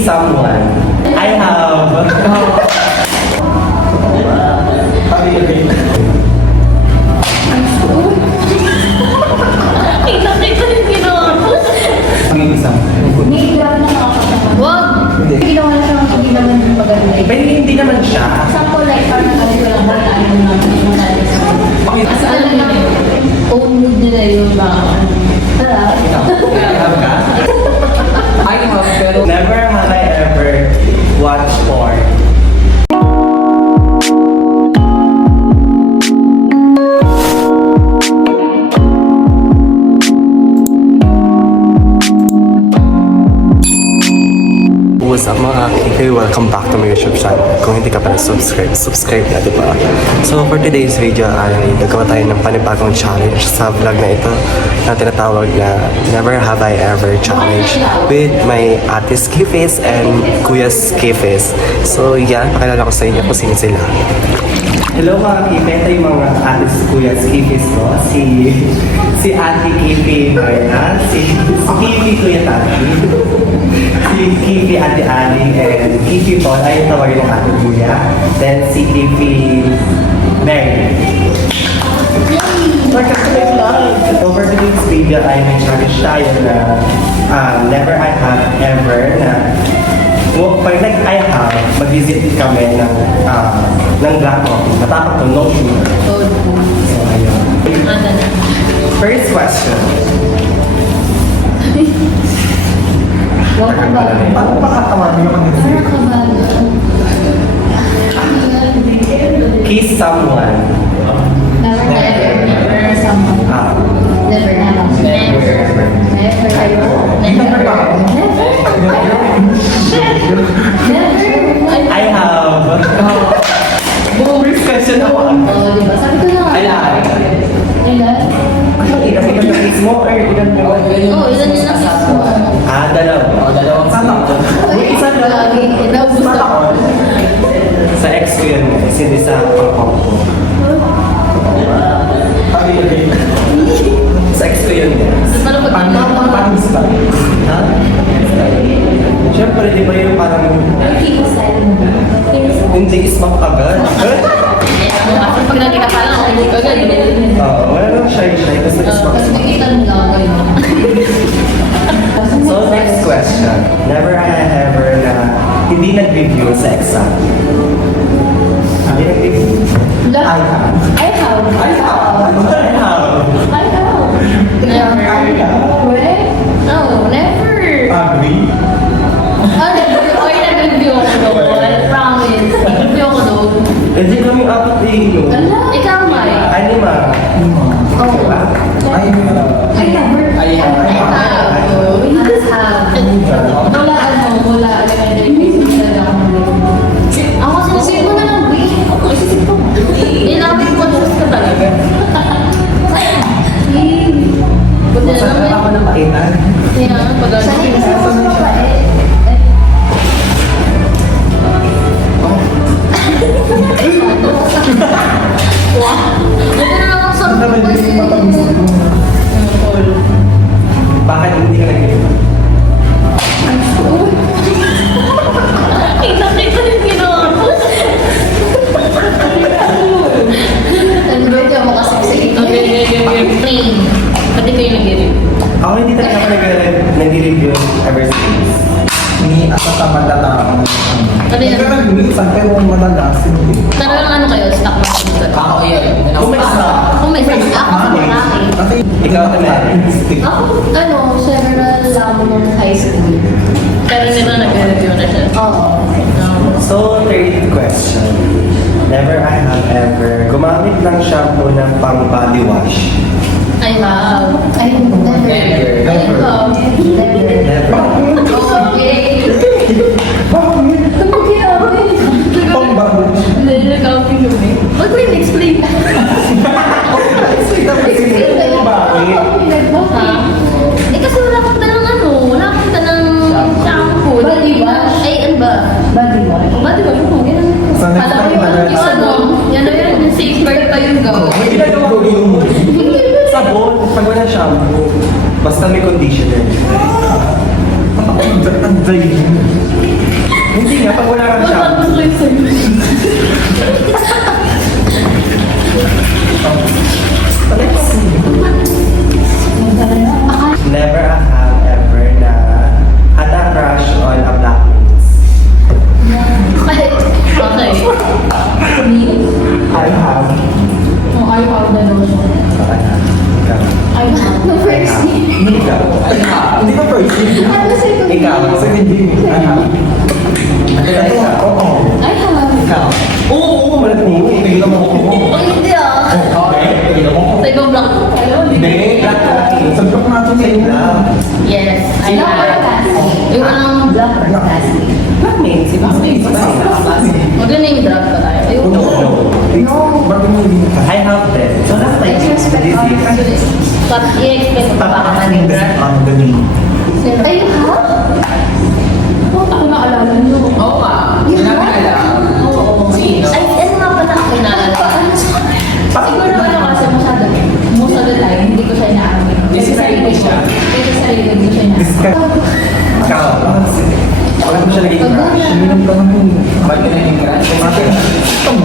Kiss someone. I have. Kita yung ginawa ko. Ang isa. Hindi lang nakakatawa. Wag! Ginawa na siya hindi naman maganda. Pero hindi naman siya. Example like parang ano ko lang bata ano naman Kasi alam na own mood nila yung mga Tara. Have ka? I have, pero Never have I ever watched porn. What's up mga kikay? Welcome back to my YouTube channel. Kung hindi ka pa na-subscribe, subscribe na diba? So for today's video ay nagawa tayo ng panibagong challenge sa vlog na ito na tinatawag na Never Have I Ever Challenge with my Ate's Kifes and Kuya's Kifes. So yeah, pakilala ko sa inyo kung sino sila. Hello mga Kife, ito yung mga Ate's Kuya's Kifes ko. Si Ate Kife Marna, si Kife Kuya Tati, si Kifi Ate Ali, and Kifi Paul ay tawagin ng Ate Kuya. Then si Kifi Mary. So for today's video ay may challenge tayo na never I have ever na pag I have, mag-visit kami ng Black Coffee. Matapos to no sugar. old mood. So ayun. Ada na. First question. Huwag ka ba? Paano pa katawagin naman ng Parang ka ba? kiss someone? Never, never, never someone. Never, never. Never. Never kayo. Never. Never. I have. First question naman. Oh, di ba? Sabi ko na. Ilan? Ilan? Ilan yung kiss mo or ilan mo? Oh, ilan yung nakis mo? Dalawa. dalawang Ay, Isa lang. lagi. Inaubos ako. Sa ex ko yun, hindi sa pangpang ko. Sa ex ko yun. Paano pag Ha? Siyempre, di ba yung parang hindi ismang agad? After pag nakita ka lang, hindi ka ganyan. Oo, wala nang shy-shy kasi ismang Tapos nakita ng gagawin mo. So, next question. Never I ever na hindi nag-review sa exam. Hindi nag-review. I have. I have. Never. Wait. No, never. Agree? Ay, nag-review ako doon. Promise. Nag-review ako doon. Hindi kami apat na inyo. Ikaw, Mai. Anima. Oh. Diba? I never. I have. I have. Wala ano, wala elementary school talaga ako nag- Ako sinasip ko na lang, wait. Ako isisip ko. Ilapit ko ka talaga. Buti na naman. Ako ng paitan. Kaya, pag Sa akin kasi ako sa babae. Buti na lang sa Bakit hindi ka nag-review? Kita yung ginawa ko. Nag-birthday ako kasi sa ito. Train. Pati kayo nag-review. Ako hindi talaga ako nag-review ever since. Ni ako sa madalang. Ano yan? Minsan, pero madalas, hindi. Talagang ano kayo, stock market. Ako yun. Kung may stock. Kung may stock, ako sa market. Kasi Ikaw naman. Ako, ano, several lang nung high school. Pero nila nag-review na siya. Oo. So, third question. Never I have ever gumamit ng shampoo ng pang body wash. I have. Ay, never. Never. Ay, ikaw. Never. Never. Okay. Okay, okay. pangbago. Nilagawin kami. Wag ko yung explain. Ha? Eh kasi wala kang talang ano, wala kang talang shampoo. Body wash? Ay, ano ba? Body wash. Body wash mo, ganun. Sa next Alam time, mo ano, yung ano, yan na yun, yung safeguard pa yung gawin. May ginagawa ko sabon, pag wala shampoo. Basta may conditioner. Ang dry. Kapag wala kang siya. Never have ever na had a crush on a blackprince. Okay. I have. No, I have the notion. I have. No, first name. Ikaw. Hindi ka first name. Ano second name? Ikaw. Second name. I have. Oo. I have. Ikaw. Oo, malat mo. Tingnan mo ako. Oh, hindi ah. Okay. Tingnan mo ako. Sa ibang block po kayo. Hindi. Sa block natin sa inyo. Yes, I have. Yung ang block or classmate. Blackmates, si Mag-name drop pa tayo. Ayun. No. Ba't mo hindi ka? I have them. So that's like Let's respect this our is prejudice. But i-expect pa baka ka-name drop. The name. Ay, ha? Oh, ako naalala nyo. Oo ka. Yung Wala ha? ka alam. Oo. Sino? Ay, ano nga pala ako naalala? Siguro ano kasi masyado. Most of the time, hindi ko siya inaamin. Kasi sarili ko siya. Kasi sarili ko siya inaamin. Ikaw. wala mo siya naging crush. Minum ka naman. Ba't ka naging crush? Ate, ito mo.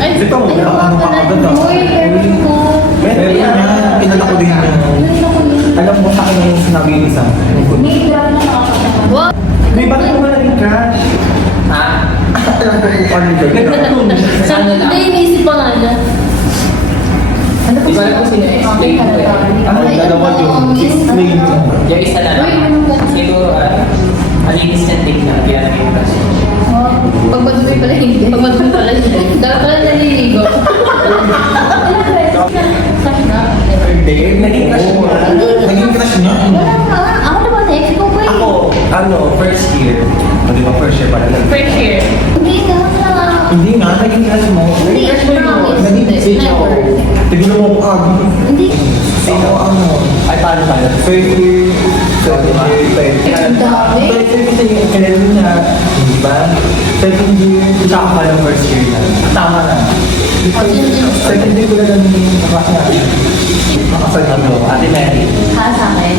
Ay, Ito mo. ay, Ano ka agad ah. Uy, meron ko. Meron yan. Pinala ko din yan. Meron ako yun. Alam mo sa akin yung sinabi ni Sam. May drop na nakakatawa. Wow! May bakit mo naging crush? Ha? Alam ko kung paano yun. Ano lang? Hindi, iniisip pa nga niya. Ano Di ba alam ko sino eh? Okay, Ano, dalawa yun. Explain mo. Yung isa na Uy, lang. ano ba? Siguro, alinis na take na. Kaya naging crush. Pag madumi pala hindi. Pag madumi pala hindi. Dapat pala naliligo. Crush na? Hindi. Naging crush mo na? Naging crush niya. Wala ka. Ako naman next. Ikaw ba Ako, first year. O di ba first year pala nun? First year. Hindi nga. Hindi nga, naging crush mo. Hindi, promise. Naging Hindi, never. Tignan mo ko agad. Hindi. Sino ano? Ay, paano pala? First year. Second year. Third year. Ang dami. First year kasi yung kilala niya. Di ba? Second year. Tsaka pa ng first year na. Tama na. Second year ko na lang yung class natin. Nakasal na Ano, Ate Mary. Ha, sa akin?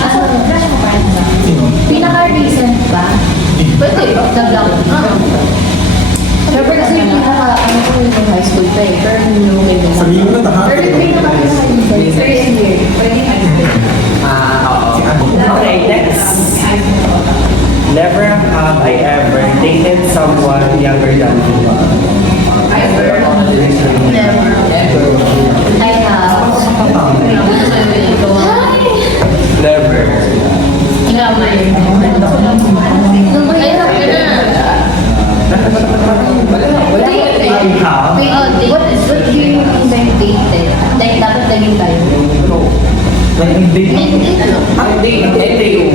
Asa, crush mo pa rin ba? Sino? Pinaka-recent ba? Pwede, nag-lock. Siyempre kasi yung pinaka-ano ko yung high school pa eh. Pero hindi nyo okay na. Sabihin mo na lahat. Pero yung pinaka-high school, first year. Pwede high school. Oo. Okay, next. Never have I ever dated someone younger than me. Never. I have. Never. Ikaw ba yun? Ay, hirap ka na. I have. Wait, what do you mean by dated? Like, dapat naging tayo? Naging date. Hindi. Hindi yung...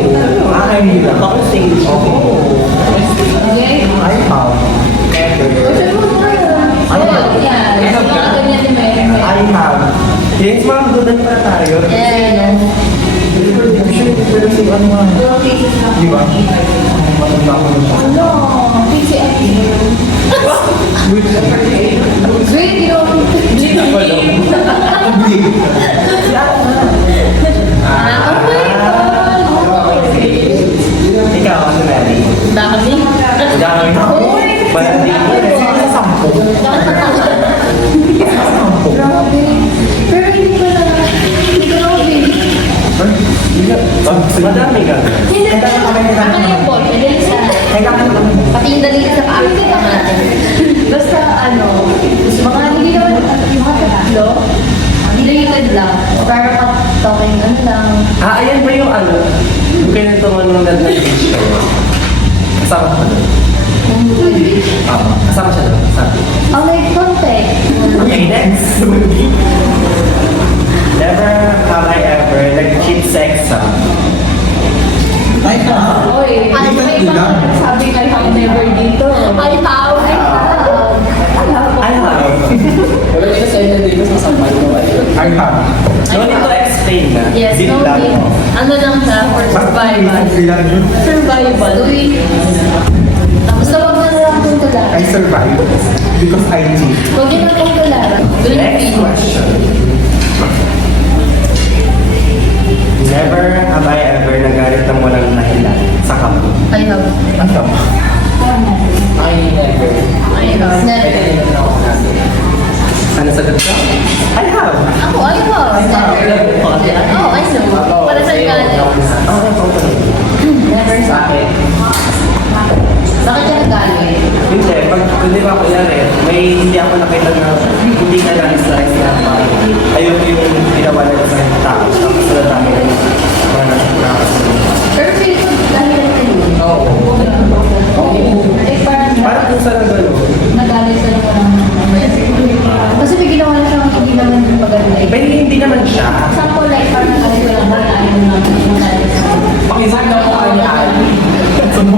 Ah, hindi lang. Ako same. Okay? I have. I have. Yes, mga gudan pa tayo. Pero si ano nga. Di ba? Matanda ko na siya. Ikaw, Ate Mary. Dami ako. Balandi. Sampo. Sampo. Pero hindi ko na, Madami ka. Hindi na ako yung boyfriend. Dali sa pati yung dalili sa paa. Basta ano, mga hindi naman yung mga tatlo, related lang. Para pa-talking ano lang. Ayan ba yung ano? Yung kinantungan nung nag-beach kayo? Kasama ko doon. Kasama siya doon. Kasama. Ang may contact. Okay, next. Never have I ever nag-cheat sex sa I have. Oy, Ano ba yung sabi ka yung never dito? I have. I have. Pero ito sa inyo dito sa sampal mo. I have. No need to explain na. Yes, Bit no lang. need. Ano lang siya for survival. Kailangan yun. Survival. Uy. Tapos na wag na lang kung I tularan. survive because I cheat. Huwag yun lang kung tularan. Next question. Never have I ever nagalit ng walang dahilan sa kampo. I have. Ang tama.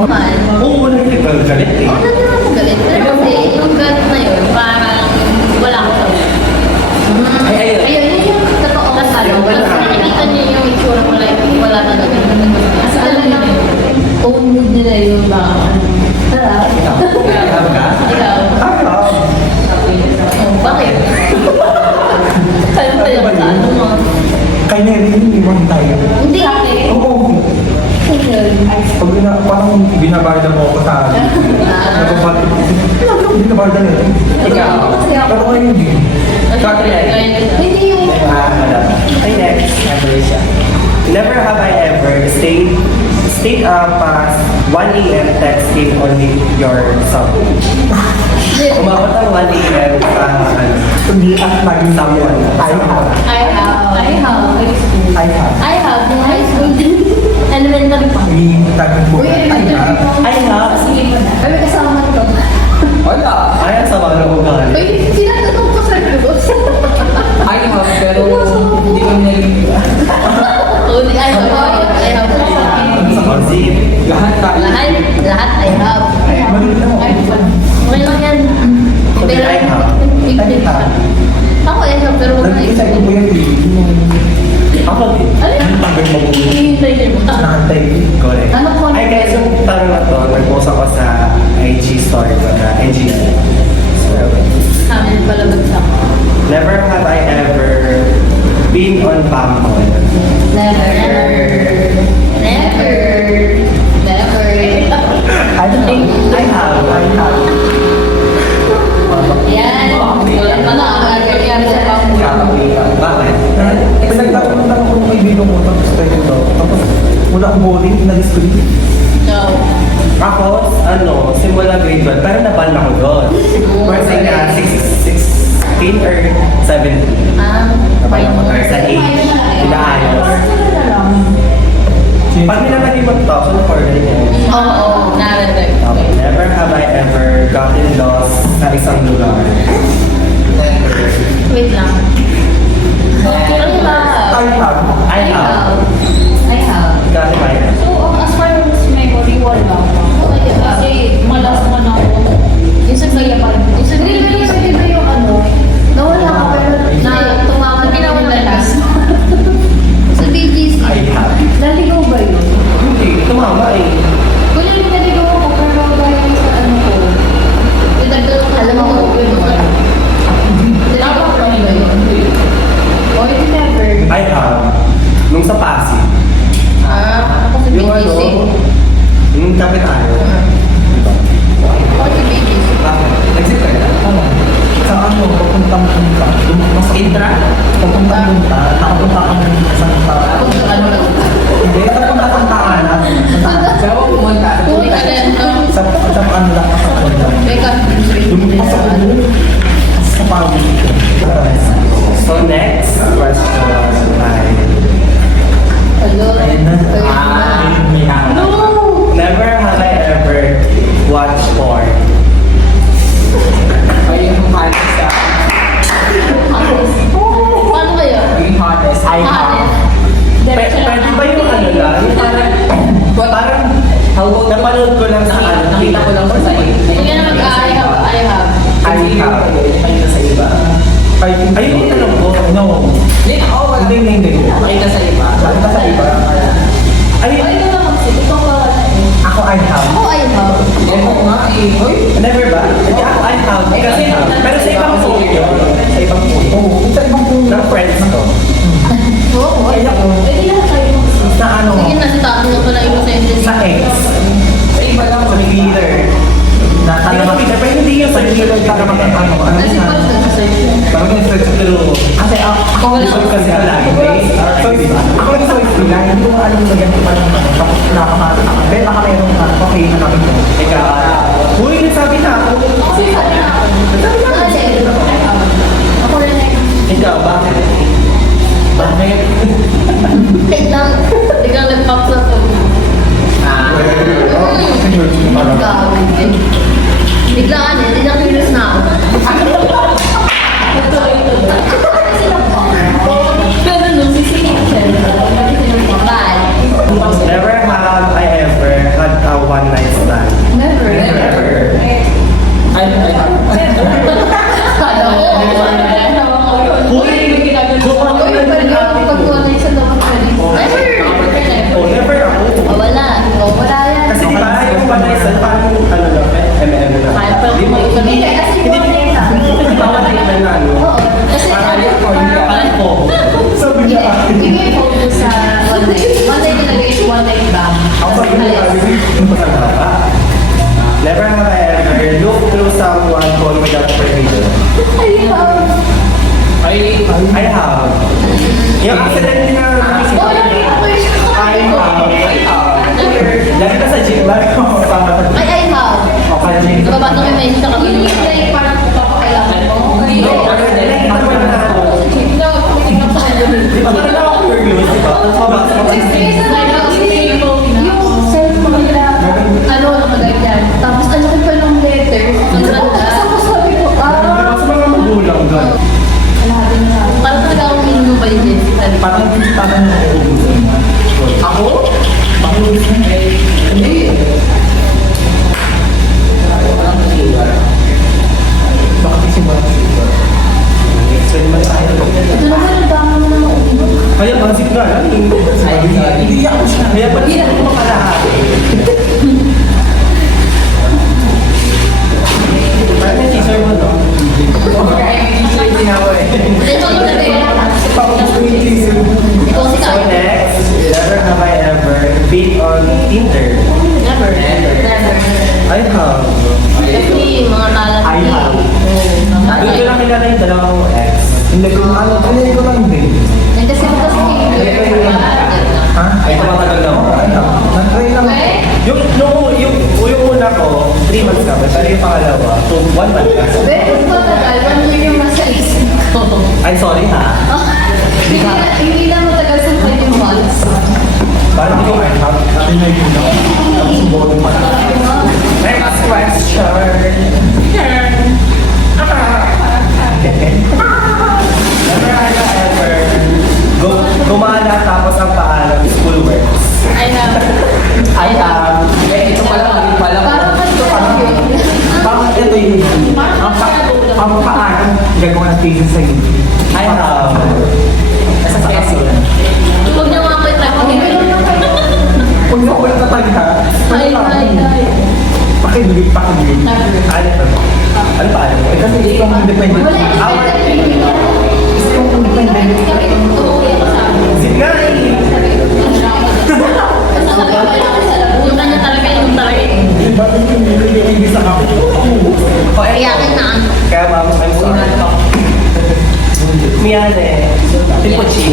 Man. Oo, nagagalit eh. Oo, hindi naman ako galit. Pero kasi yung galit na yun, parang wala ko sa Ay, ayun. Ayun, yun yung totoo ka sa Yung Tapos wala. nakikita niyo yung itsura ko like wala talaga. Kasi alam niyo, own mood nila yung mga tara. Ikaw ka? Ikaw. Oh, bakit? Kaya tayo sa ano mo? Kaya na rin yung tayo. Hindi. Oo. Parang binabarda mo ako sa akin. Nagpapati ko. Binabarda na rin. Ikaw. Pero ngayon hindi. Hindi yung Ay, next. Never have I ever stayed up past 1 a.m. texting only your son. Umabot ang 1 a.m. Hindi at naging Someone. I have in high school din. Elementary pa. Hindi tagong mo. I have. Kami kasama ko. Wala. Ay, ang sama na ugali. Uy, sinatotong ko sa groups. I have, pero hindi ko naliliwa. Only I have. Sa Ozzy. Lahat tayo. Lahat I have. Okay lang yan. Pero, I have. Ako I have, pero wala Nag-isa ko po yan. Ako din. Ano yan? Tanggal mo. Hinihintay niyo ba? Nakantay. Correct. Ano po? Ay, guys, yung tanong na to, nag-post ako sa IG story ko na NG. So, Amin pala bagsak. never have I ever been on Bumble. Never. I have. Yan. Wala pa na ang gagawin sa pamilya. Bakit? Pinagtatanong ko ng kaibigan mo, tapos tayo daw. Tapos wala akong bowling, inalis ko din. So, Ako, simula grade 1, pero naban ako doon. Kasi nga, 16 or 17. Naban ako doon sa age. Inaayos. Pag nilalimot to, so na-corner niya. oo, narinig. Okay, never have I ever gotten lost sa isang lugar. Wait lang. Okay, ano ba? I have. I have. Kasi may So, as far as memory, wala pa. Kasi malas man ako. Yung sa Gaya pa. Yung sa Hindi Gaya ba yung di ba yung ano? nawala ka pero na tumawa na Ginawa na lang. Sa BGC. I have. Naligaw ba yun? Hindi, tumama eh. Kung yung naligaw ako, pero dahil sa ano ko, Yung nagdalo ka, alam mo, yung tama ko ba yun? O, hindi never. I have. Nung sa Pasig. ako sa Yung ano, BGC. yung kapitayo. Ako sa BGC. Bakit? Nag-zip ka na? Ano? Sa ano, papuntang punta. Mas Intra? papuntang punta. Nakapunta kami sa isang tao. Ano lang. Hindi, nakapunta kang taanan. Saan ako pumunta? Kung ano yan, Sa ano lang sa punta. may Lumipas ako doon. Sa pagod. So next question ay, Hello. never have I ever watched porn. Ay, yung hottest sa Paano kayo? yung hottest. Pwede ba yung ano lang? Yung parang, napanood ko lang sa ano. Nakita ko lang sa iyo. Sige na mag-I have. I have. Nakita sa iba. Ayun yung tanong ko. No. Wala. Hindi. Nakita sa iba. Nakita sa iba. Ayun, Ay, ito naman kasi. Ito pa wala eh. Ako I have. Ako I have. Oo nga eh. Uy. never ba? Hindi ako I have. Kasi, pero sa ibang phone yun. Sa ibang phone. Oo, sa ibang kung Ng friends ko. Oo. Ay, ako. Pwede lang tayo mag-sis. Sa ano? Sige na, stop na pala yung sentence. Sa ex. Sa iba lang. Sa Twitter. Na talaga. Pero hindi yung sa Twitter. Talaga mag ano. Ano Kasi yun? pala sa search. Parang yung search ko. Kasi ako Gusto ko kasi lagi. So, ako yung search ko lang. Hindi ko alam na ganito pa lang. Tapos nakakata ka. Pero baka meron na. Okay na namin ko. Ikaw. Uy, nagsabi na ako. Ako rin eh. Ikaw, bakit? Bakit? Wait lang. Biglang nag-pop sa phone. Biglaan eh. Hindi na curious na ako. Pero nung sisingin siya. Bye. Never have I ever had a one night I have. Yung accident din na nakikita. Oh, nakita ko yun. I have. Lagi ka sa gym, lagi ka makasama sa gym. I have. O, kaya niya. Nababasa ko yung message sa kanila. Yung like, parang papakailangan mo. Nakita mo na ako. Di ba parang ako curious, di ba? Tapos mabasa ko. Yung self mo nila, ano, nakagagyan. Tapos ano ko pa ng letter. Ang ganda. Tapos sabi ko, Sa mga magulang doon. parang talaga akong minuno ba yung Jessica? Parang parang nauubusan mo. Ako? Pauubusan mo. Hindi. Bakit isimulan ko ito? Explain mo tayo. Ito naman, ang dami mo naman uminom. Kaya basic nga lang. Hindi ako siya. Kaya ba't hindi ako makalahati? Parang may teaser mo, no? Hindi na ako eh. Ito yung sabi. Ikaw si So Kaya. next, never have I ever been on Tinder. Never. I have. Kasi mga talat. I have. Doon ko lang kilala yung dalawang ex. Hindi ko lang din. Kasi ako kasi Ha? Ay, tumatagal na ako. Nag-try lang. Yung una ko, 3 months kami. Pero yung pangalawa, 1 month ka. Pero matagal, 1 year yung nasa isip ko. I'm sorry ha. Hindi na matagal sa 20 months. Parang hindi ko I have. Natin na yung ako. Tapos subukan mo na. Next question. Never have I ever gumala tapos ang paalam school works. I have. I have. Ito pala, Parang kasi Parang ito yun. Ang paano gagawa ng thesis sa inyo? I have. Sa kaso lang. huwag niyo mga may try. Kung ako yung tatagta, Hi. pakibulit. Ano pa? Ano pa? Ano pa? Kasi ikaw ang independent. Wala yung Ikaw ang independent. Sige nga eh. Yung kanya talaga yung talaga. Bakit yung nililibig sa ako? Iyakin na. Kaya ma'am, I'm sorry. Miyane. Tipo chi.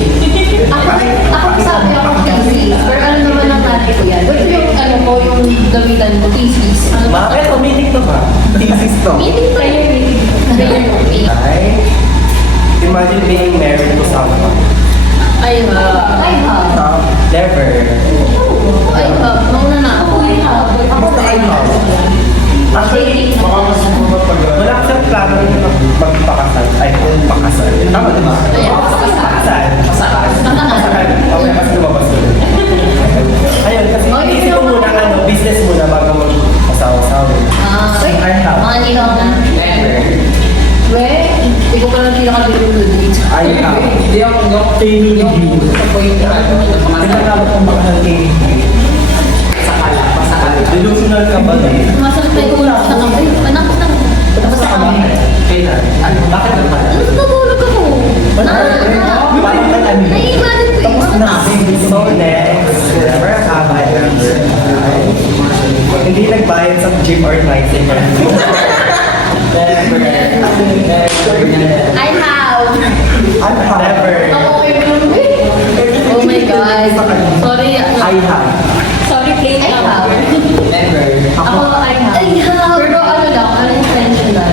Ako sabi ako thesis. Pero ano naman ang natin ko yan? Ito yung ano ko, yung gamitan ko, thesis. Ano ba? Bakit? Umilig to ba? Thesis to. Meeting prayer meeting. Prayer meeting. Ay. Imagine being married to someone. I have. Never. I have. Mauna na ako. I have. Basta I have. Actually, wala kasang plano na magpakasal. Ay, pakasal. Tama diba? Ayan. Pakasal. Pakasal. Okay, mas lumabas ko. Ayun, kasi inisip ko muna business muna bago mag-asawa-asawa. Mga nikaw na. We, ikaw pa lang pinaka-delivery dito. I have. Hindi ako KBB. Nagkakabot kong makasal KBB. Delusional ka ba din? Masakit na ikaw sa kamay. Anak na. Tapos sa kamay. Kailan? Bakit naman? Ano natulog ako? Parang nag-ano? Naiiwanan ko Tapos na. So next, never have I ever hindi nagbayad sa gym or tricycle. Never. I have. I have. Never. Ako kayo Oh my God. Sorry. I have. Sorry, plate I have. Never. Ako, I have. Pero ano lang, unintentional.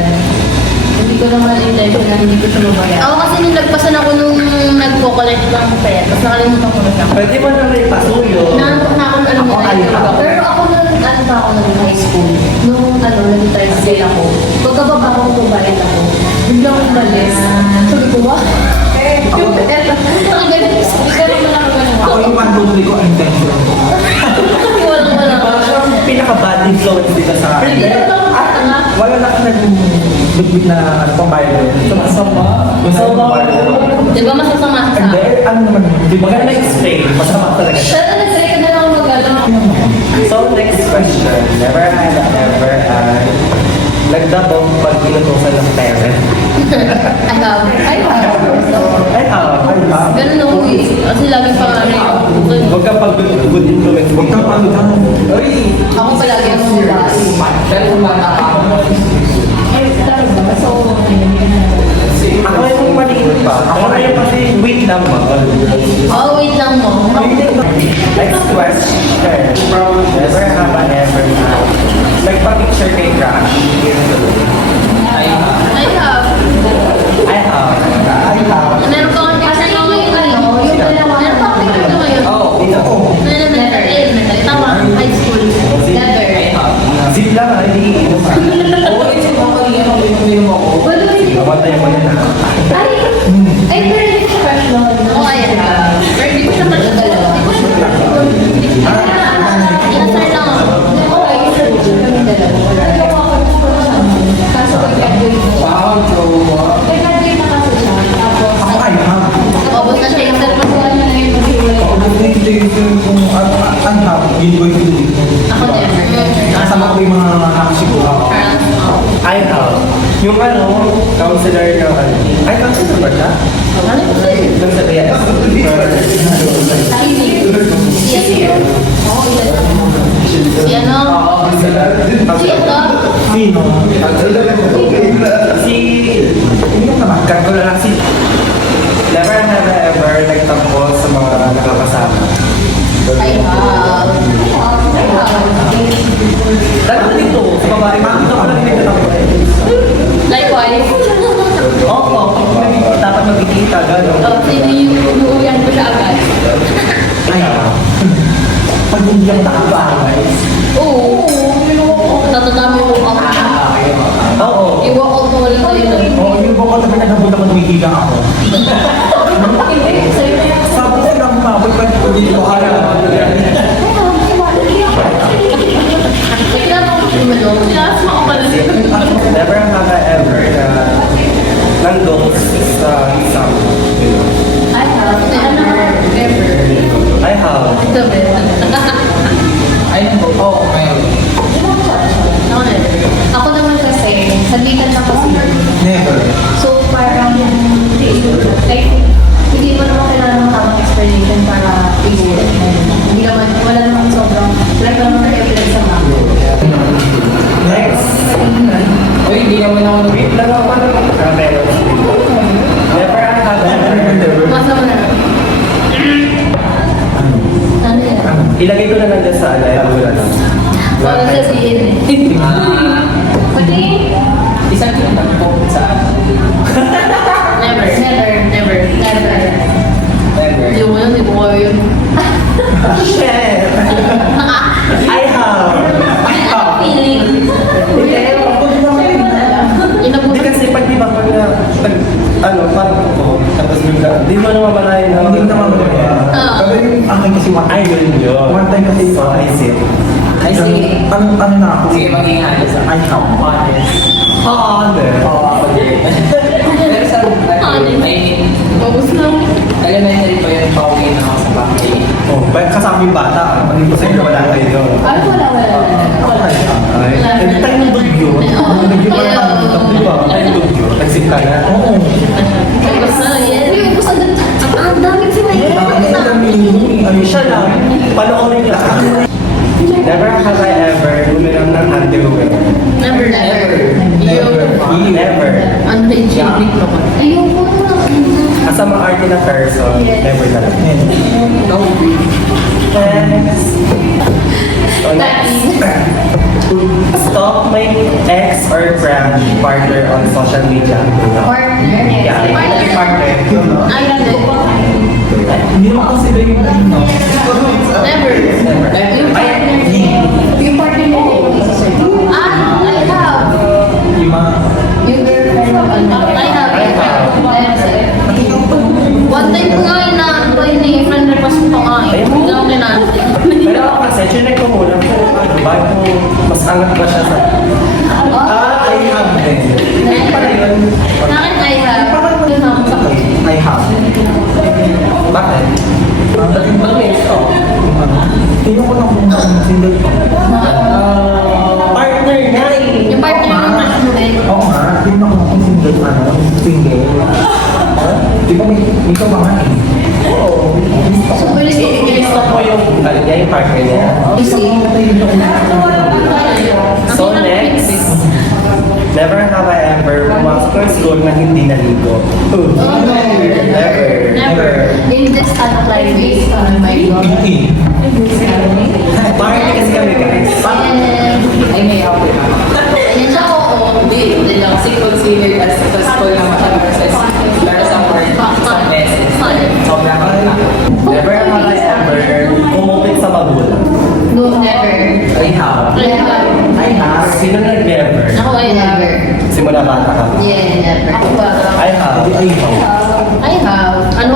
Hindi ko naman intentional, hindi ko siya mabayan. Ako kasi nung nagpasan ako nung nagpo-collect ng pera, tapos nakalimutan ko na siya. Pwede mo na rin pasuyo. Naantok na ako ng alam mo Ako, na I yun. have. Pero ako nung ano pa ako nung high school, nung ano, nag-tricycle ako. Pagkababa ko tubayad ako. Biglang umalis. Sabi ko, wah. Yung pera. Ang ganun. Ganun mo lang ako ganun. Ako yung one ko intention. Kasi walang-wala. Parang pinaka-bad influence dito sa akin. Hindi naman ako tanga. Wala na nag-bigit na ano pang bayad. Sumasama. Di ba masasama sa Hindi, ano naman yun? Di ba? Maganda na-explain. Masama talaga. Sana nag-try ka na lang mag-ano. So next question. Never have I ever nagdabog pag inutusan ng parent. I have. I have. Ganun ako eh. Kasi lagi pa nga Huwag kang pag-good influence. Huwag kang pagdang. Uy! ako palagi ang mabas. Pero kung bata ka, Ay, talaga. So, Ako yung maliit pa. Ako na yung have I ever nagpa-picture kay crush? I have. I have. Meron pa akong picture ko ngayon. Yung dalawa. Meron pa akong picture ko ngayon. Oh, ito. Elementary. Tama, high school. Never. Zip lang, hindi. Oo, ito yung makalingan ako yung ako. Namatay mo yan. Ay, pero hindi ko crush mo. Oo, ayan ka. Pero di ko siya crush na dalawa. Inasar lang ako. Okay, isa kami dalawa. Ayoko ako ng crush ako. Kaso pag-graduate ko. Wow, Jowa. Pag-graduate na kasi siya. Tapos, Ako ay, ha? Ubus na siya yung cellphone ko. ano na yun, maghiwalay Ako kami. gusto yung days kung ang hap, hindi ko yung Ako never. Nakasama ko yung mga hapsi ko. I have. Yung counselor na ay, counselor ba siya? Ano ko sa'yo? Counselor, yes. Si ano? Si ito? Sino? Hindi naman, kanto na lang si... Never have I ever nagtampo sa mga nakakasama. I have. Dapat dito, sa babae, makikita ko lang yung nagtampo. Likewise. Oo, dapat magkikita, gano'n. Sino yung inuuyan ko siya agad? Ay, pag hindi ang nakabangay. Oo. Natatama yung walk out. Oo. Yung walk out mo ulit tayo nun. Oo, yung bukod na pinagabunta ko tumigiga ako. Sa'yo na yan. Sabi ko lang mabot pa hindi ko alam. May kinama ko siya malo. Sinasama ko pala siya. Never have I ever nandong sa isang. I have. Never. I have. The best. I know. Oh, ngayon. Ako never. Ako naman kasi, sabitan na kasi. Never. So, parang, like, hindi mo naman kailangan ng tamang explanation para i-work. Hindi naman, wala naman sobrang, wala naman evidence sa map. Next. Uy, hindi naman ako wait lang ako ng camera. Never have I ever. Mas naman na. Ano yan? Ilagay ko na lang dyan sa ano, wala lang. Wala sabihin eh. Pati, Isang tinatapok sa Never. Never. Never. Hindi mo yun, hindi mo yun. Shit! I have! Feeling. Hindi kasi pag di ba pag parang ako, tapos bigla, di mo naman malayan na hindi naman malayan. Pero yung akin kasi one time yun. One time kasi sa isip. Ay, sige. Ano na ako? Sige, maging honest. I have honest. Honest. Pero sa may Babos na. elementary pa yun, pauwi na ako sa bahay. Oh, ba't kasama yung bata? Pag ito sa inyo, wala kayo doon. ano wala. Ay, tayo ng dugyo. Dugyo pa lang dito, di ba? Tayo ng dugyo. Nagsip ka na? Oo. Babos na, yes. Uy, gusto na, ang daming Ano siya lang? Panoorin lang. Never have I ever uminom ng underwear. Never. Never. Unhygienic naman. Ayoko na. As a maarte na person, never na lang. Next. So next. Stop my ex or crush partner on social media. Partner. Yeah, partner. Ay, hindi. Hindi mo consider yung Never. Yung partner mo, Ah, I have. Yung mga... yung girlfriend mo, I have. One time ko nga inaantay ni friend request ko nga eh. Hindi lang kinantay. Pero ako kasi, chinek ko muna kung bago mas angat ba siya sa... I have din. Ano pala yun? Sa akin, I have. Yun ako sa I have. Bakit? Tingnan ko lang kung single ko. Partner nga eh. Yung partner ng crush mo din. Oo nga, tingnan ko kung single. Di ba may kabangan eh? Oo. So, bilis ko Stop mo yung partner niya. So next, never have I ever pumasok ng school na hindi naligo. Never. in this life is, oh my God. Party kasi kami guys. Ay, may outfit ako. Ayan na. Hindi lang. Kasi consider as school naman siya pero sa work, sa lessons. Sobrang Never have I ever kumupit sa magulang. No, never. I have. I have. Sino nag-never? Ako ay never. Simula bata ka pa. Yeah, never. Ako ba? I have. I have. Ano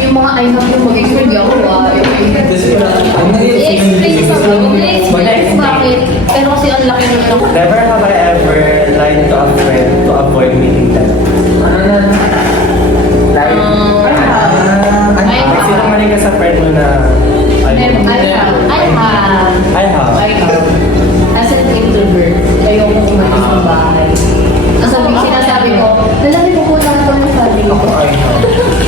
yung mga I have yung mag-explain ako I-explain sa I-explain bakit. Pero kasi ang laki nun ako. Never have I ever lied to a friend to avoid meeting them. Like, I have. sinungaling ka sa friend mo na Never. I have. As an introvert, ayoko umalis ng bahay. Sinasabi ko, lalaki ko po lang ito ng sabi ko.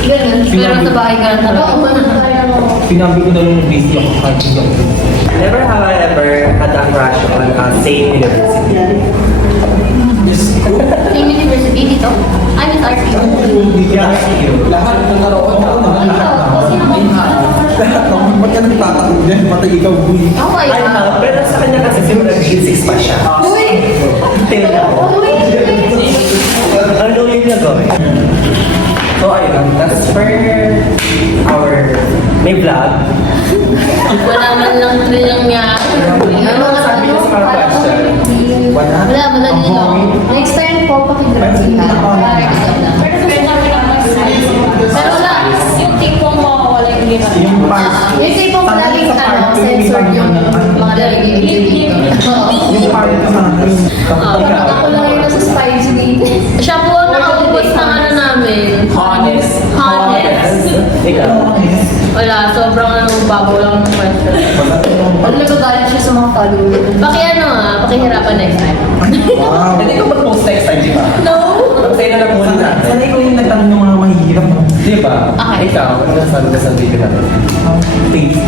Ganun. Pero sa bahay ka lang talaga. Oo, sa bahay lang ako. Sinabi ko na nung busy ako kahit hindi ako. Never have I ever had a crush on a same university. Same university dito? I'm at RPO. Lahat ng naroon na Ba't ka nagtatakot din? Matay ikaw, buhay. Ako ay I have, pero sa kanya kasi simula grade 6 pa siya. Uy! Till now. Ang gawin na gawin. So ayun, that's for our may vlog. Wala man lang trillang niya. Ano ang sabi niya sa mga question? Wala, madali lang. Next time po, pakigrabe ka. Pero wala, yung tipong mawawala yung lima. Yung part. Yung tipong laging censored yung mga laging dito. Yung part sa akin. Parang ako lang yung nasa spice meat. Siya po ang nakaubos ng ano namin. honest. Ikaw. Wala, sobrang bago lang ng question. Pag nagagalit siya sa mga followers. Pakihirapan next time. Wow. Hindi ko mag-post next time, di ba? No! Sa'yo na lang muna natin. Sana ikaw yung nagtanong ng mga mahihirap. Di ba? Okay. Ikaw, ano nasabi ka sa video natin? Face.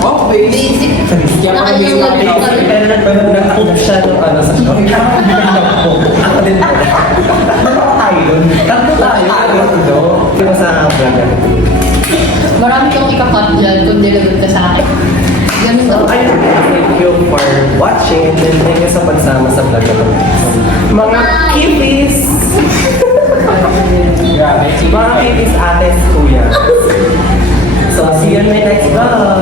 Oh, basic. Basic. Kaya pag may Nakailang mga lang kami. Pero nag-out siya nung ano sa show. Ako din po. Dalawa tayo doon. Tatlo tayo. Tatlo. Di ba sa vlog natin? Marami kang ikakat dyan kung nilagot ka sa akin. Ganun So, daw. ayun. Thank you for watching and thank you sa pagsama sa vlog natin. Mga kipis! Grabe. Mga kipis ates kuya. So, see you in my next vlog.